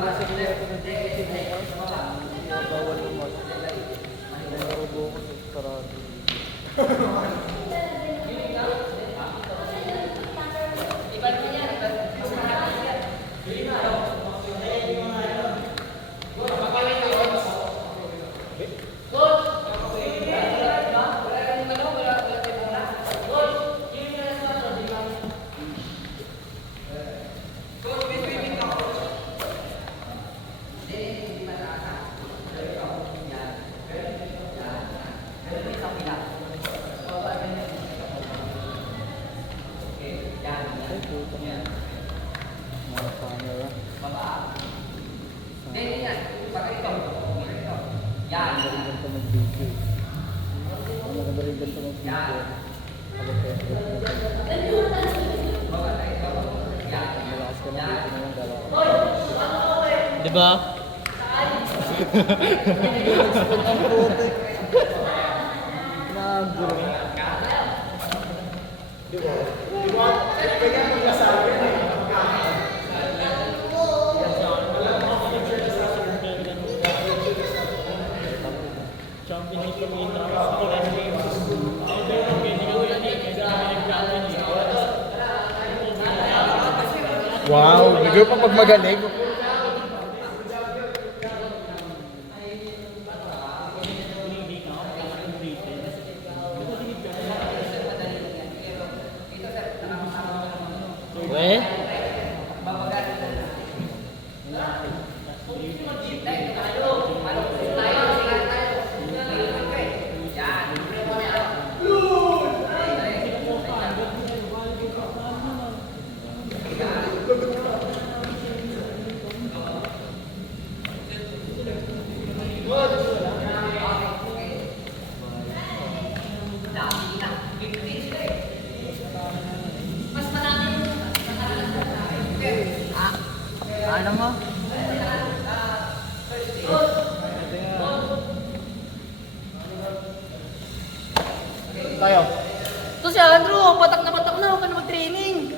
nasa Quiapo na dito si bukas. Bawal naman. Ang narubo ko sa sarado. Diba? Ang putik. Nagulo. Wow, nagawa pa pag magaling. Well, ano mo? Tayo. Ito si Andrew, patak na, huwag ka na mag-training.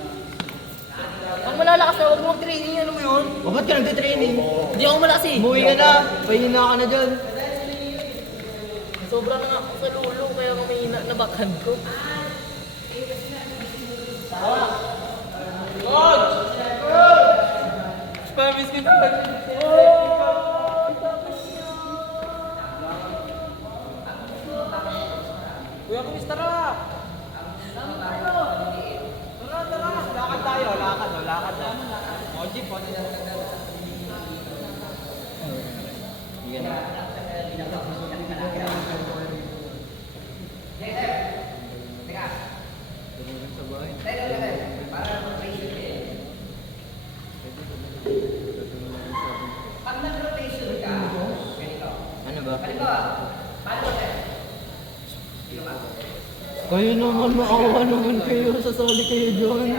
Pag malalakas na, huwag mo mag-training, ano mo yun? O ba't ka nagtitraining? Hindi ako malakas eh. Umuwi ka na, pahina ka na dyan. Sobra na nga ako sa lulo, kaya kumihina na backhand ko. Spamis ko na. Kuya, kumusta ra? Tara. Lakad tayo, lakad na. O, jeep. Ano ba? Kayo naman, maawa naman kayo, sasali kayo dyan.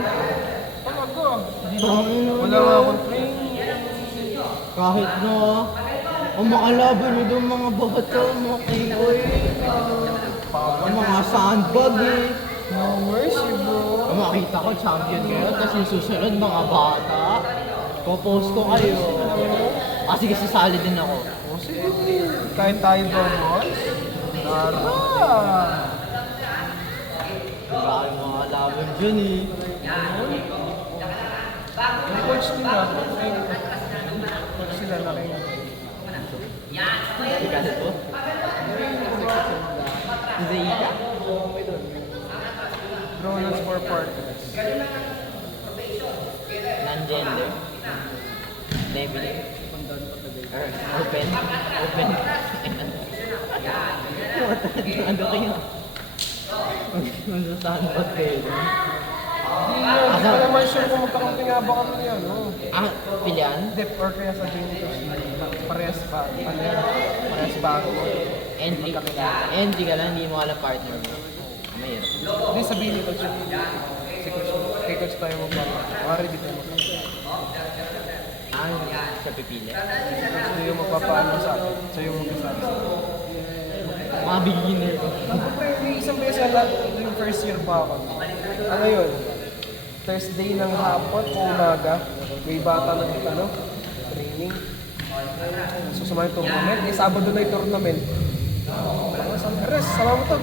Wala nga akong training. Kahit na, ang makalaban nyo doon mga bata, mga kikoy, ang mga sandbag eh. No mercy, bro. Ang makita ko, champion kayo, tapos yung susunod, mga bata. Popost ko kayo. Sige, sasali din ako. O, sige. Kahit tayo doon, boss. Tara. Wala kayong mga kalaban dyan eh. Yung coach nila, coach sila na rin. Kasi po? Hindi ika? Drones for partners. Non-gender. Nebula. Open. Ano kayo? Masasanod kayo. Hindi ko naman sure kung magkakampi nga ba kami niya, no? Pilihan? Dep or kaya sa Juniors parehas ba? Parehas bago. Entry ka lang, hindi mo alam partner mo. Mahirap. Hindi sabihin ni Coach. Si Coach, kay Coach tayo magpapakita. Mari di tayo magpapakita. Siya pipili. Gusto yung magpapaano sa akin. Siya yung magkasabi sa akin. Mga beginner. Siyempre, isang beses lang yung first year pa ako. Ano yun? Thursday ng hapon o umaga, may bata ng training. Susuma yung tournament. Eh, Sabado na yung tournament. Ares, salamat to.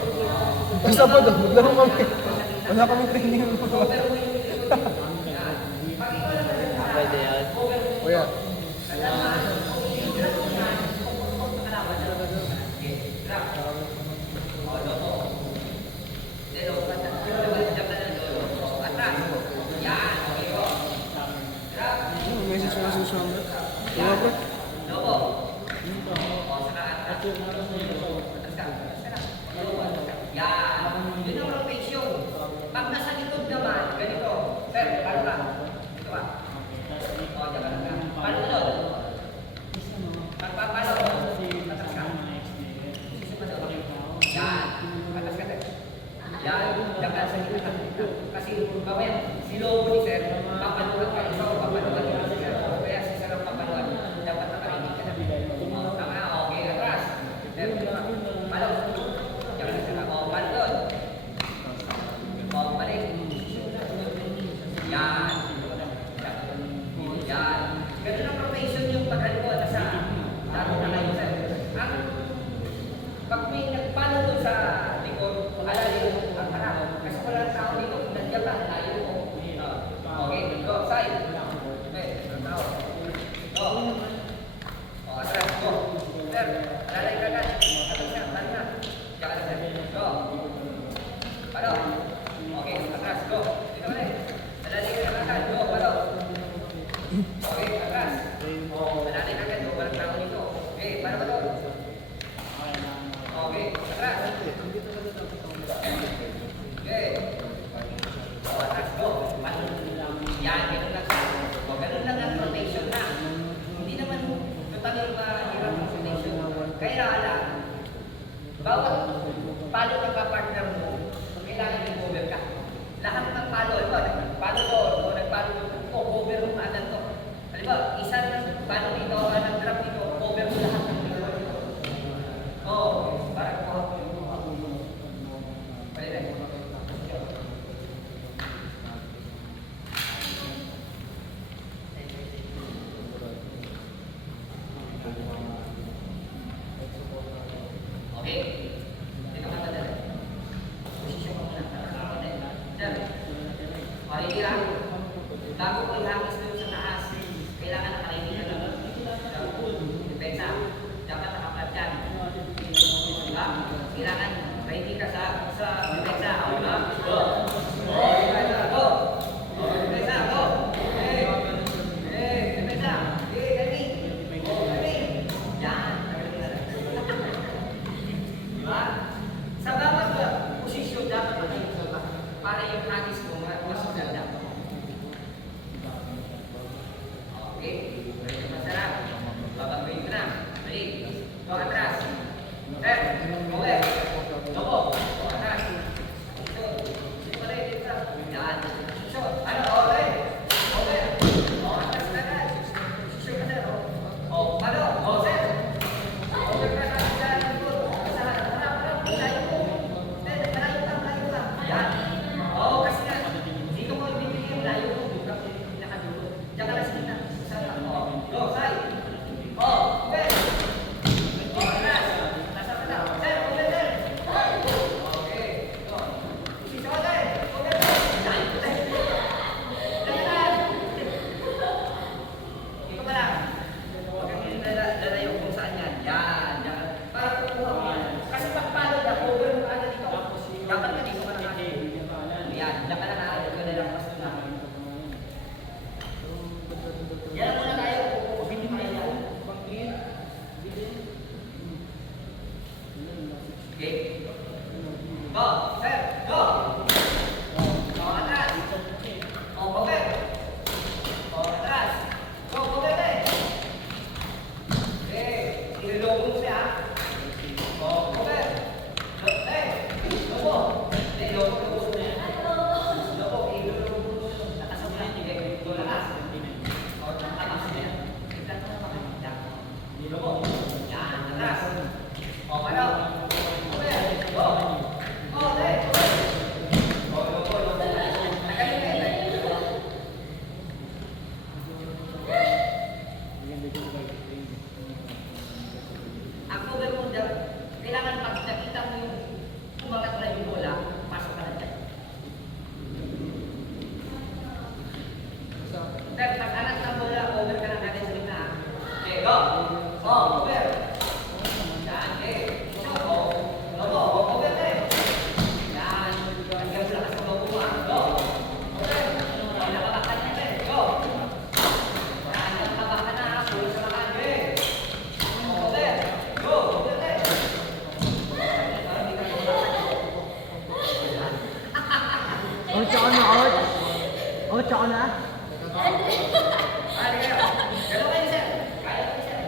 Ang Sabado, maglaro kami. Wala kami training. Pwede yan. Kuya. Message na susama. Wala ba? Yun ang rotation. Pag nasa likod naman, ganito. Sir, paano ka? Dito ka. O, diyan ka lang ka. Paano ka doon? Paano ka doon? Patas ka. Yan. Patas ka, sir. Yan. Diyan ka sa likod. Kasi, mamaya, si Lobo ni sir, papaluan ka. Ikaw, papaluan ka. Kaya si sir ang papaluan. Dapat nakarinig ka na. Tama na, okay. Atras. Sir, dito ka. Paano? Diyan ka lang, sir. O, paano doon? O, balik. Yan. Yan. Ganun ang rotation yung pag-alikod na sa laro na kayo, sir. Pag may nagpano doon sa likod, alalin ang harap. Kasi wala tao dito, nandiyan ka, layo mo. Okay, go, side. Okay, walang tao. Go. O, atras, go. Sir, alalay ka agad. Atras na, tali na. Diyan ka na, sir. Go. Palo. Okay, atras, go. Dito ka na eh. Alalay ka agad, go, palo. Okay, atras. Alalay ka agad, go, walang tao dito. Okay, para ba doon? Okay, atras. Okay. O, atras, go. Yan, ganun lang siya. O, ganun lang ang rotation na. Hindi naman total mahirap ang rotation. Kaya lang, bawat palo ng kapartner mo, kailangan i-cover ka. Lahat ng palo, palo doon, o nagpalo doon, o cover mo anan to. Halimbawa, isa ng palo dito, o ng drop dito, cover mo lahat ng dito. O, parang ko. Pwede. Okay. Dito ka na. Posisyon mo muna. Sir. Okay, lang. Bago ko ihagis doon sa taas, kailangan nakarinig ka lang. Okay, go. Oh, over. Yan, okay. Go. Lobo, over tayo. Yan. Hanggang sa lakas ng lobo mo, ah. Go. Over. Pinakabakan niya, eh. Go. Yan, pinakabakan na, ah. Puro sa lakan, eh. Over. Go. Over tayo. Oh, tsaka na, Art. Oh, tsaka na. Hali kayo. Dalawa kayo, sir. Kaya kayo, sir.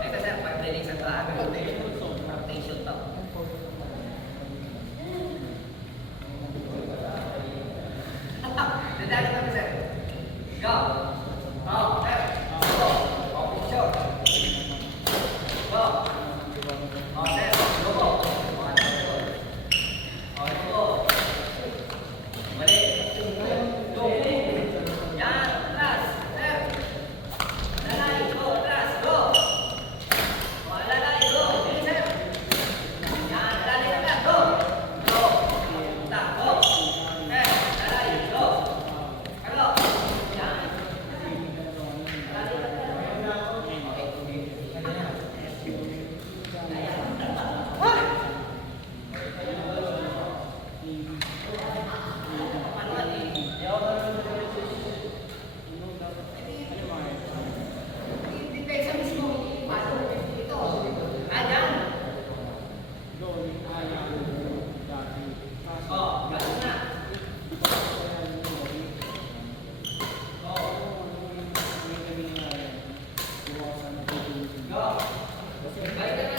Ito, sir. 5 minutes ang taas. Rotation to. Dadali kami, sir. Go. Oh, sir. Go. Oh, short. Go. Oh, sir. Go po. Oh, go. Mali. Go. Yan. Atras. Sir. Lalay. Go. Atras. Go. Oh, lalay. Go. Sige, sir. Yan. Lalay na. Go. Go. Ta. Go. Sir. Lalay. Go. Carlo. Yan. Lalay na. Depensa mismo. Pasok. Ito. Ayan. Oh, ganun na. Go. Balik na